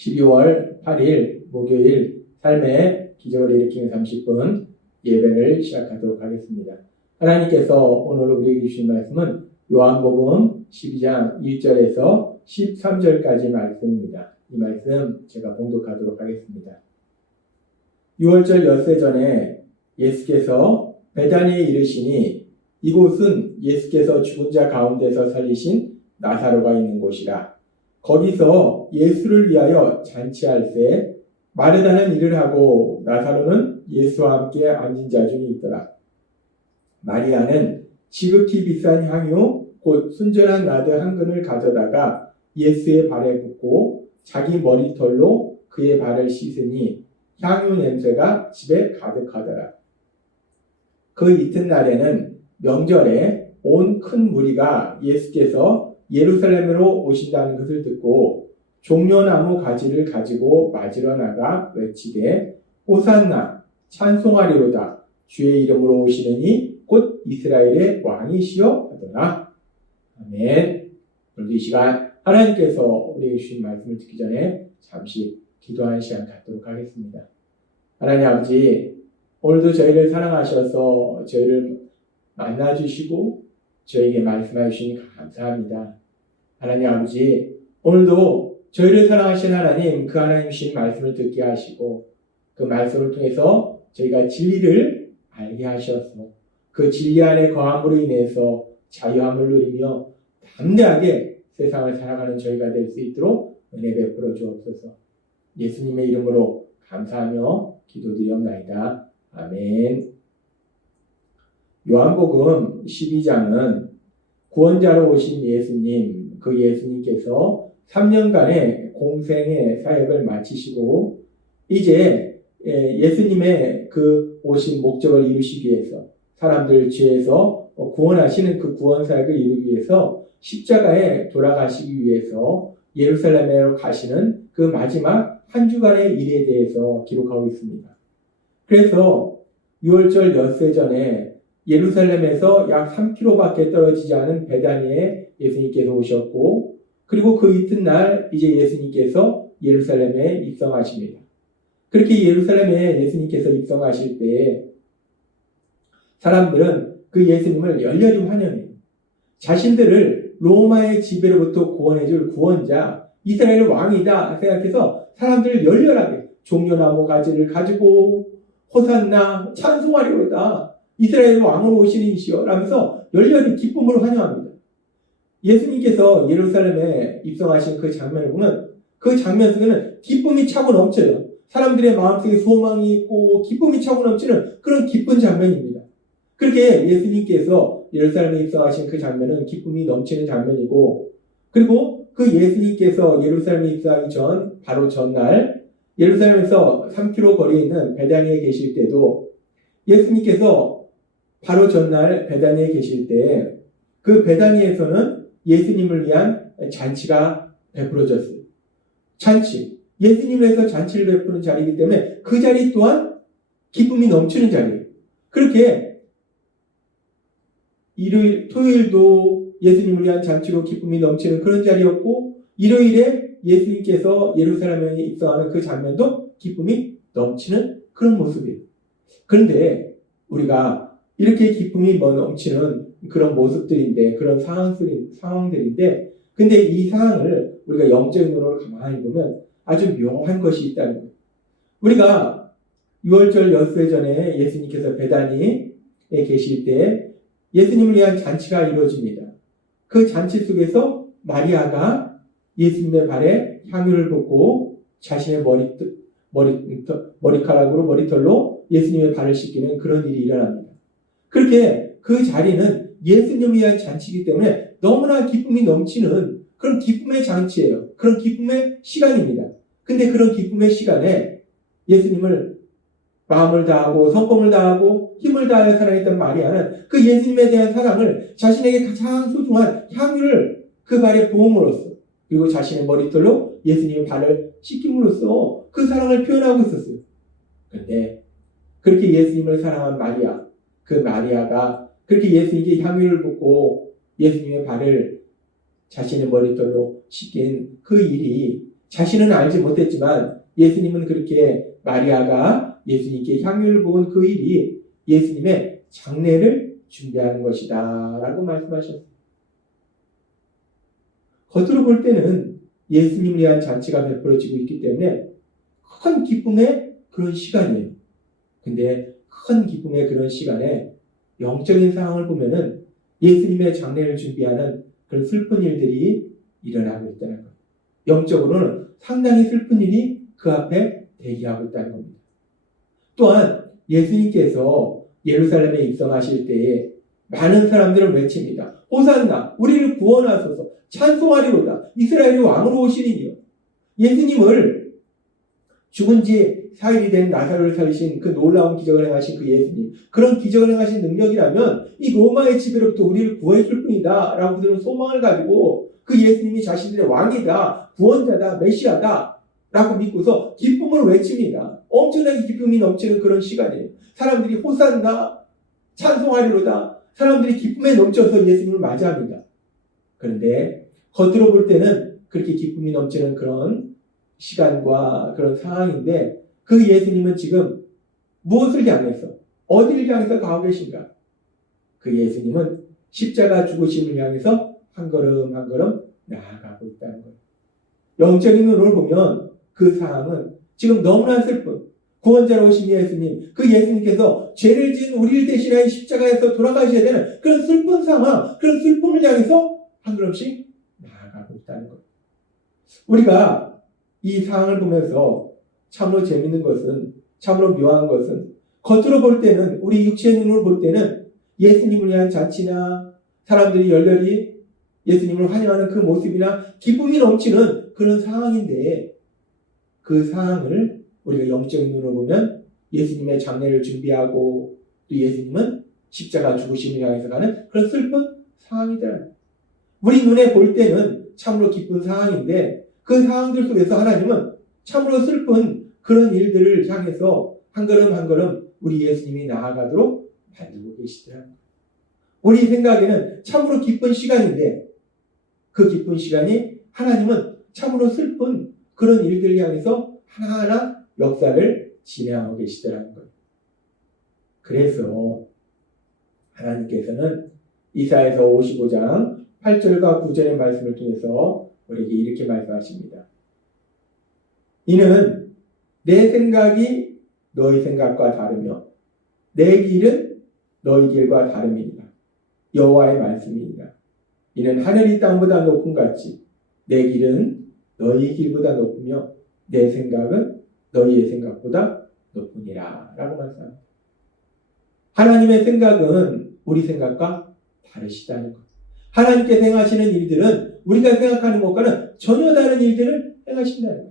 12월 8일 목요일 삶의 기적을 일으키는 30분 예배를 시작하도록 하겠습니다. 하나님께서 오늘 우리에게 주신 말씀은 요한복음 12장 1절에서 13절까지 말씀입니다. 이 말씀 제가 봉독하도록 하겠습니다. 6월절 엿새 전에 예수께서 베다니에 이르시니 이곳은 예수께서 죽은 자 가운데서 살리신 나사로가 있는 곳이라. 거기서 예수를 위하여 잔치할 때 마르다는 일을 하고 나사로는 예수와 함께 앉은 자 중에 있더라. 마리아는 지극히 비싼 향유 곧 순전한 나드 한 근을 가져다가 예수의 발에 붓고 자기 머리털로 그의 발을 씻으니 향유 냄새가 집에 가득하더라. 그 이튿날에는 명절에 온 큰 무리가 예수께서 예루살렘으로 오신다는 것을 듣고 종려나무 가지를 가지고 맞으러 나가 외치되 호산나 찬송하리로다 주의 이름으로 오시느니 곧 이스라엘의 왕이시여 하더라. 아멘. 오늘도 이 시간 하나님께서 우리에게 주신 말씀을 듣기 전에 잠시 기도하는 시간 갖도록 하겠습니다. 하나님 아버지, 오늘도 저희를 사랑하셔서 저희를 만나주시고 저에게 말씀해 주시니 감사합니다. 하나님 아버지, 오늘도 저희를 사랑하신 하나님, 그 하나님 주신 말씀을 듣게 하시고 그 말씀을 통해서 저희가 진리를 알게 하셔서 그 진리 안에 거함으로 인해서 자유함을 누리며 담대하게 세상을 살아가는 저희가 될 수 있도록 은혜 베풀어 주옵소서. 예수님의 이름으로 감사하며 기도드리옵나이다. 아멘. 요한복음 12장은 구원자로 오신 예수님, 그 예수님께서 3년간의 공생의 사역을 마치시고 이제 예수님의 그 오신 목적을 이루시기 위해서 사람들 죄에서 구원하시는 그 구원 사역을 이루기 위해서 십자가에 돌아가시기 위해서 예루살렘으로 가시는 그 마지막 한 주간의 일에 대해서 기록하고 있습니다. 그래서 6월절 엿새 전에 예루살렘에서 약 3km밖에 떨어지지 않은 베다니에 예수님께서 오셨고 그리고 그 이튿날 이제 예수님께서 예루살렘에 입성하십니다. 그렇게 예루살렘에 예수님께서 입성하실 때 사람들은 그 예수님을 열렬히 환영해요. 자신들을 로마의 지배로부터 구원해줄 구원자, 이스라엘 왕이다 생각해서 사람들을 열렬하게 종려나무 가지를 가지고 호산나 찬송하리로다 이스라엘 왕으로 오시는 이시여 라면서 열렬히 기쁨으로 환영합니다. 예수님께서 예루살렘에 입성하신 그 장면을 보면 그 장면 속에는 기쁨이 차고 넘쳐요. 사람들의 마음속에 소망이 있고 기쁨이 차고 넘치는 그런 기쁜 장면입니다. 그렇게 예수님께서 예루살렘에 입성하신 그 장면은 기쁨이 넘치는 장면이고 그리고 그 예수님께서 예루살렘에 입성하기 전 바로 전날 예루살렘에서 3km 거리에 있는 베다니에 계실 때도 예수님께서 바로 전날 베다니에 계실 때 그 베다니에서는 예수님을 위한 잔치가 베풀어졌어요. 잔치. 예수님을 위해서 잔치를 베푸는 자리이기 때문에 그 자리 또한 기쁨이 넘치는 자리예요. 그렇게 토요일도 예수님을 위한 잔치로 기쁨이 넘치는 그런 자리였고 일요일에 예수님께서 예루살렘에 입성하는 그 장면도 기쁨이 넘치는 그런 모습이에요. 그런데 우리가 이렇게 기쁨이 넘치는 그런 모습들인데 그런 상황들인데 근데 이 상황을 우리가 영적인 눈으로 가만히 보면 아주 묘한 것이 있다는 거예요. 우리가 6월절 엿새 전에 예수님께서 베다니에 계실 때 예수님을 위한 잔치가 이루어집니다. 그 잔치 속에서 마리아가 예수님의 발에 향유를 붓고 자신의 머리카락으로 머리털로 예수님의 발을 씻기는 그런 일이 일어납니다. 그렇게 그 자리는 예수님을 위한 잔치이기 때문에 너무나 기쁨이 넘치는 그런 기쁨의 잔치예요. 그런 기쁨의 시간입니다. 근데 그런 기쁨의 시간에 예수님을 마음을 다하고 성품을 다하고 힘을 다하여 사랑했던 마리아는 그 예수님에 대한 사랑을 자신에게 가장 소중한 향유를 그 발에 부음으로써 그리고 자신의 머리털로 예수님의 발을 씻김으로써 그 사랑을 표현하고 있었어요. 그런데 그렇게 예수님을 사랑한 마리아, 그 마리아가 그렇게 예수님께 향유를 붓고 예수님의 발을 자신의 머리털로 씻긴 그 일이 자신은 알지 못했지만 예수님은 그렇게 마리아가 예수님께 향유를 부은 그 일이 예수님의 장례를 준비하는 것이다 라고 말씀하셨습니다. 겉으로 볼 때는 예수님을 위한 잔치가 베풀어지고 있기 때문에 큰 기쁨의 그런 시간이에요. 근데 큰 기쁨의 그런 시간에 영적인 상황을 보면은 예수님의 장례를 준비하는 그런 슬픈 일들이 일어나고 있다는 거예요. 영적으로는 상당히 슬픈 일이 그 앞에 대기하고 있다는 겁니다. 또한 예수님께서 예루살렘에 입성하실 때에 많은 사람들은 외칩니다. 호산나, 우리를 구원하소서, 찬송하리로다, 이스라엘의 왕으로 오시니요. 예수님을 죽은 지 4일이 된 나사로를 살리신 그 놀라운 기적을 행하신 그 예수님, 그런 기적을 행하신 능력이라면 이 로마의 지배로부터 우리를 구해줄 뿐이다 라고 그런 소망을 가지고 그 예수님이 자신들의 왕이다, 구원자다, 메시아다 라고 믿고서 기쁨을 외칩니다. 엄청나게 기쁨이 넘치는 그런 시간이에요. 사람들이 호산나, 찬송하리로다, 사람들이 기쁨에 넘쳐서 예수님을 맞이합니다. 그런데 겉으로 볼 때는 그렇게 기쁨이 넘치는 그런 시간과 그런 상황인데 그 예수님은 지금 무엇을 향해서 어디를 향해서 가고 계신가? 그 예수님은 십자가 죽으심을 향해서 한 걸음 한 걸음 나아가고 있다는 거예요. 영적인 눈으로 보면 그 상황은 지금 너무나 슬픈 구원자로 오신 예수님, 그 예수님께서 죄를 지은 우리를 대신하여 십자가에서 돌아가셔야 되는 그런 슬픈 상황, 그런 슬픔을 향해서 한 걸음씩 나아가고 있다는 거예요. 우리가 이 상황을 보면서 참으로 재밌는 것은, 참으로 묘한 것은 겉으로 볼 때는, 우리 육체의 눈으로 볼 때는 예수님을 위한 잔치나 사람들이 열렬히 예수님을 환영하는 그 모습이나 기쁨이 넘치는 그런 상황인데 그 상황을 우리가 영적인 눈으로 보면 예수님의 장례를 준비하고 또 예수님은 십자가 죽으심을 향해서 가는 그런 슬픈 상황이다. 우리 눈에 볼 때는 참으로 기쁜 상황인데 그 상황들 속에서 하나님은 참으로 슬픈 그런 일들을 향해서 한 걸음 한 걸음 우리 예수님이 나아가도록 만들고 계시더라. 우리 생각에는 참으로 기쁜 시간인데 그 기쁜 시간이 하나님은 참으로 슬픈 그런 일들을 향해서 하나하나 역사를 진행하고 계시더라는 거예요. 그래서 하나님께서는 이사야서 55장 8절과 9절의 말씀을 통해서 우리에게 이렇게 말씀하십니다. 이는 내 생각이 너희 생각과 다르며 내 길은 너희 길과 다름이니라. 여호와의 말씀이니라. 이는 하늘이 땅보다 높음 같이 내 길은 너희 길보다 높으며 내 생각은 너희의 생각보다 높으니라 라고 말씀합니다. 하나님의 생각은 우리 생각과 다르시다는 것. 하나님께서 행하시는 일들은 우리가 생각하는 것과는 전혀 다른 일들을 행하신다는 것.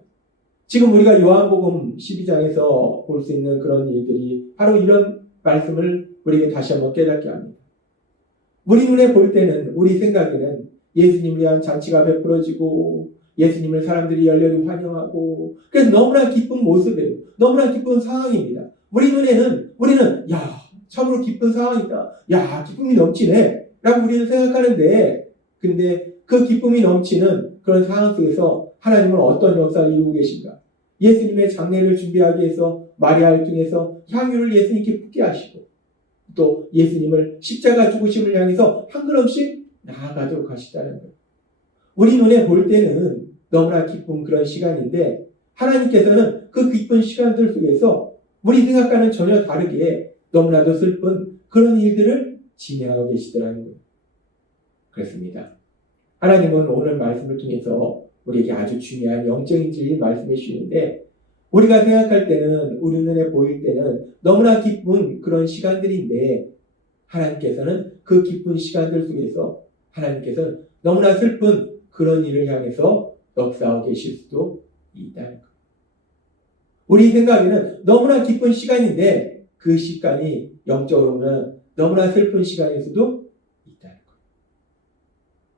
지금 우리가 요한복음 12장에서 볼 수 있는 그런 일들이 바로 이런 말씀을 우리에게 다시 한번 깨닫게 합니다. 우리 눈에 볼 때는, 우리 생각에는 예수님을 위한 잔치가 베풀어지고 예수님을 사람들이 열렬히 환영하고 그래서 너무나 기쁜 모습이에요. 너무나 기쁜 상황입니다. 우리 눈에는 우리는 야 참으로 기쁜 상황이다. 야 기쁨이 넘치네 라고 우리는 생각하는데 근데 그 기쁨이 넘치는 그런 상황 속에서 하나님은 어떤 역사를 이루고 계신가? 예수님의 장례를 준비하기 위해서 마리아를 통해서 향유를 예수님께 붓게 하시고 또 예수님을 십자가 죽으심을 향해서 한 걸음씩 나아가도록 하시다는 거예요. 우리 눈에 볼 때는 너무나 기쁜 그런 시간인데 하나님께서는 그 기쁜 시간들 속에서 우리 생각과는 전혀 다르게 너무나도 슬픈 그런 일들을 진행하고 계시더라는 거예요. 그렇습니다. 하나님은 오늘 말씀을 통해서 우리에게 아주 중요한 영적인 진리를 말씀해 주시는데 우리가 생각할 때는 우리 눈에 보일 때는 너무나 기쁜 그런 시간들인데 하나님께서는 그 기쁜 시간들 속에서 하나님께서는 너무나 슬픈 그런 일을 향해서 역사하고 계실 수도 있다는 것. 우리 생각에는 너무나 기쁜 시간인데 그 시간이 영적으로는 너무나 슬픈 시간일 수도 있다는 것.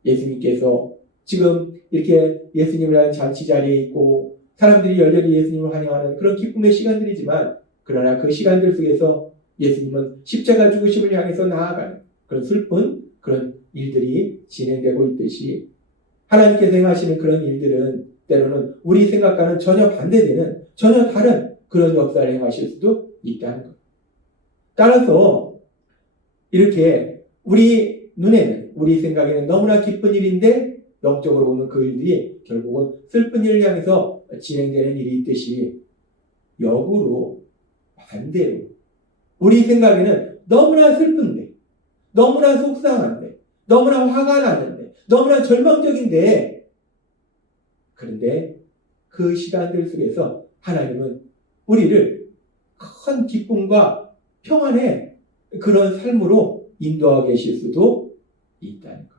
예수님께서 지금 이렇게 예수님을 위한 잔치 자리에 있고 사람들이 열렬히 예수님을 환영하는 그런 기쁨의 시간들이지만 그러나 그 시간들 속에서 예수님은 십자가 죽으심을 향해서 나아가는 그런 슬픈 그런 일들이 진행되고 있듯이 하나님께서 행하시는 그런 일들은 때로는 우리 생각과는 전혀 반대되는, 전혀 다른 그런 역사를 행하실 수도 있다는 것. 따라서 이렇게 우리 눈에는, 우리 생각에는 너무나 기쁜 일인데 영적으로 보는 그 일들이 결국은 슬픈 일을 향해서 진행되는 일이 있듯이, 역으로 반대로 우리 생각에는 너무나 슬픈데, 너무나 속상한데, 너무나 화가 나는데, 너무나 절망적인데, 그런데 그 시간들 속에서 하나님은 우리를 큰 기쁨과 평안의 그런 삶으로 인도하고 계실 수도 있다는 것.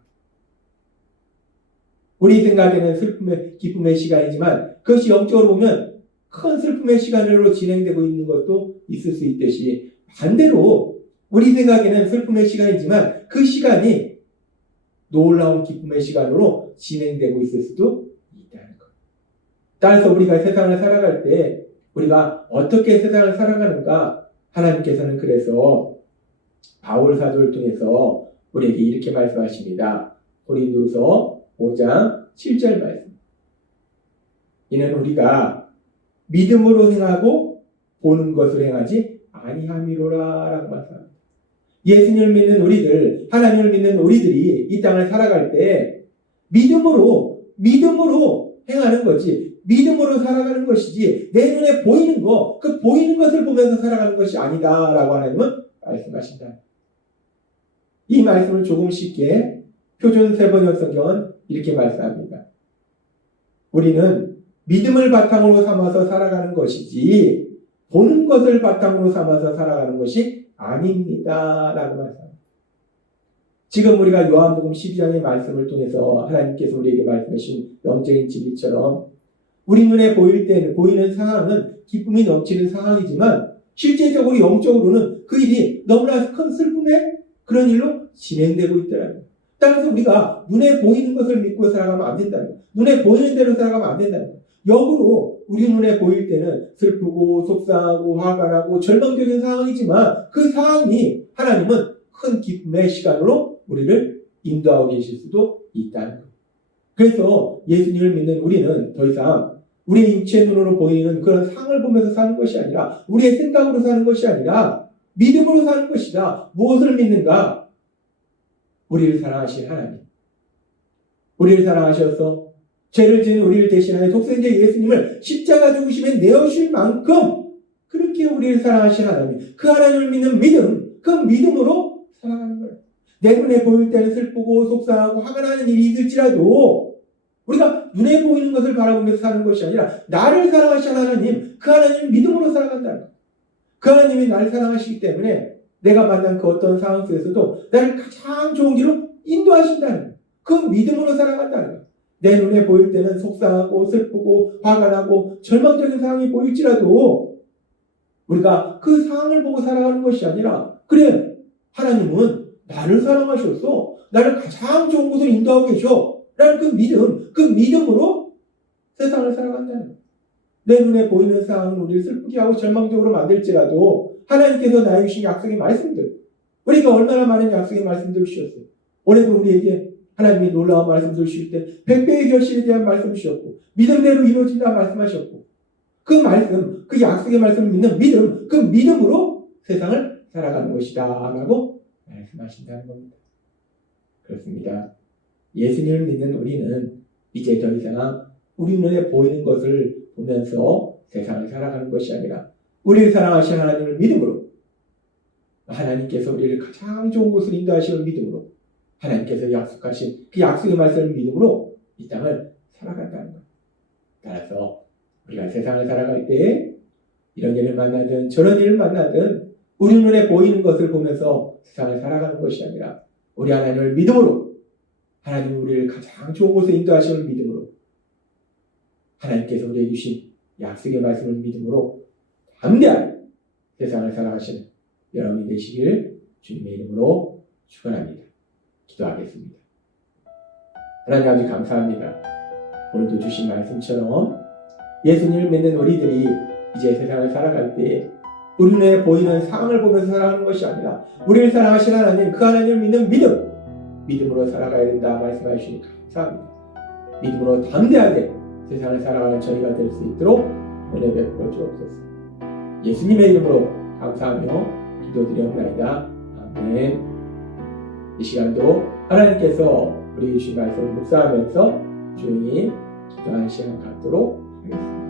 우리 생각에는 슬픔의, 기쁨의 시간이지만 그것이 영적으로 보면 큰 슬픔의 시간으로 진행되고 있는 것도 있을 수 있듯이, 반대로 우리 생각에는 슬픔의 시간이지만 그 시간이 놀라운 기쁨의 시간으로 진행되고 있을 수도 있다는 것. 따라서 우리가 세상을 살아갈 때 우리가 어떻게 세상을 살아가는가, 하나님께서는 그래서 바울 사도를 통해서 우리에게 이렇게 말씀하십니다. 고린도서 5장 7절 말씀. 이는 우리가 믿음으로 행하고 보는 것을 행하지 아니함이로라 라고 말씀합니다. 예수님을 믿는 우리들, 하나님을 믿는 우리들이 이 땅을 살아갈 때 믿음으로 행하는 거지, 믿음으로 살아가는 것이지 내 눈에 보이는 거, 그 보이는 것을 보면서 살아가는 것이 아니다 라고 하나님은 말씀하신다. 이 말씀을 조금 쉽게 표준 세번역 성경은 이렇게 말씀합니다. 우리는 믿음을 바탕으로 삼아서 살아가는 것이지 보는 것을 바탕으로 삼아서 살아가는 것이 아닙니다 라고 말씀합니다. 지금 우리가 요한복음 12장의 말씀을 통해서 하나님께서 우리에게 말씀하신 영적인 진리처럼 우리 눈에 보이는 상황은 기쁨이 넘치는 상황이지만 실제적으로 영적으로는 그 일이 너무나 큰 슬픔의 그런 일로 진행되고 있더라는 거예요. 따라서 우리가 눈에 보이는 것을 믿고 살아가면 안 된다는 거예요. 눈에 보이는 대로 살아가면 안 된다는 거예요. 역으로 우리 눈에 보일 때는 슬프고 속상하고 화가 나고 절망적인 상황이지만 그 상황이 하나님은 큰 기쁨의 시간으로 우리를 인도하고 계실 수도 있다는 거예요. 그래서 예수님을 믿는 우리는 더 이상 우리의 육체의 눈으로 보이는 그런 상을 보면서 사는 것이 아니라, 우리의 생각으로 사는 것이 아니라 믿음으로 사는 것이다. 무엇을 믿는가? 우리를 사랑하신 하나님, 우리를 사랑하셔서 죄를 지은 우리를 대신하여 독생자 예수님을 십자가 죽으심에 내어주실 만큼 그렇게 우리를 사랑하신 하나님, 그 하나님을 믿는 믿음, 그 믿음으로 살아가는 거예요. 내 눈에 보일 때는 슬프고 속상하고 화가 나는 일이 있을지라도 우리가 눈에 보이는 것을 바라보면서 사는 것이 아니라 나를 사랑하신 하나님, 그 하나님 믿음으로 살아간다는 거예요. 그 하나님이 나를 사랑하시기 때문에 내가 만난 그 어떤 상황 속에서도 나를 가장 좋은 길로 인도하신다는 거예요. 그 믿음으로 살아간다는 거예요. 내 눈에 보일 때는 속상하고 슬프고 화가 나고 절망적인 상황이 보일지라도 우리가 그 상황을 보고 살아가는 것이 아니라, 그래, 하나님은 나를 사랑하셔서 나를 가장 좋은 곳으로 인도하고 계셔 라는 그 믿음으로 세상을 살아간다는 거예요. 내 눈에 보이는 상황은 우리를 슬프게 하고 절망적으로 만들지라도 하나님께서 나에게 주신 약속의 말씀들, 우리가 얼마나 많은 약속의 말씀들을 주셨어요. 올해도 우리에게 하나님이 놀라운 말씀을 주실 때 100배의 결실에 대한 말씀을 주셨고 믿음대로 이루어진다 말씀하셨고, 그 말씀, 그 약속의 말씀을 믿는 믿음, 그 믿음으로 세상을 살아가는 것이다 라고 말씀하신다는 겁니다. 그렇습니다. 예수님을 믿는 우리는 이제 더 이상 우리 눈에 보이는 것을 보면서 세상을 살아가는 것이 아니라 우리를 사랑하신 하나님을 믿음으로, 하나님께서 우리를 가장 좋은 곳으로 인도하시는 믿음으로, 하나님께서 약속하신 그 약속의 말씀을 믿음으로 이 땅을 살아간다는 것. 따라서 우리가 세상을 살아갈 때 이런 일을 만나든 저런 일을 만나든 우리 눈에 보이는 것을 보면서 세상을 살아가는 것이 아니라 우리 하나님을 믿음으로, 하나님 우리를 가장 좋은 곳에 인도하시는 믿음으로, 하나님께서 우리에게 주신 약속의 말씀을 믿음으로 담대하게 세상을 살아가시는 여러분이 되시길 주님의 이름으로 축원합니다. 기도하겠습니다. 하나님 아버지 감사합니다. 오늘도 주신 말씀처럼 예수님을 믿는 우리들이 이제 세상을 살아갈 때 우리 눈에 보이는 상황을 보면서 살아가는 것이 아니라 우리를 사랑하신 하나님, 그 하나님을 믿는 믿음으로 살아가야 된다 말씀해 주시니 감사합니다. 믿음으로 담대하게 세상을 살아가는 저희가 될 수 있도록 은혜 베풀어 주옵소서. 예수님의 이름으로 감사하며 기도드리옵나이다. 아멘. 이 시간도 하나님께서 우리 주신 말씀을 묵상하면서 조용히 기도하는 시간 갖도록 하겠습니다.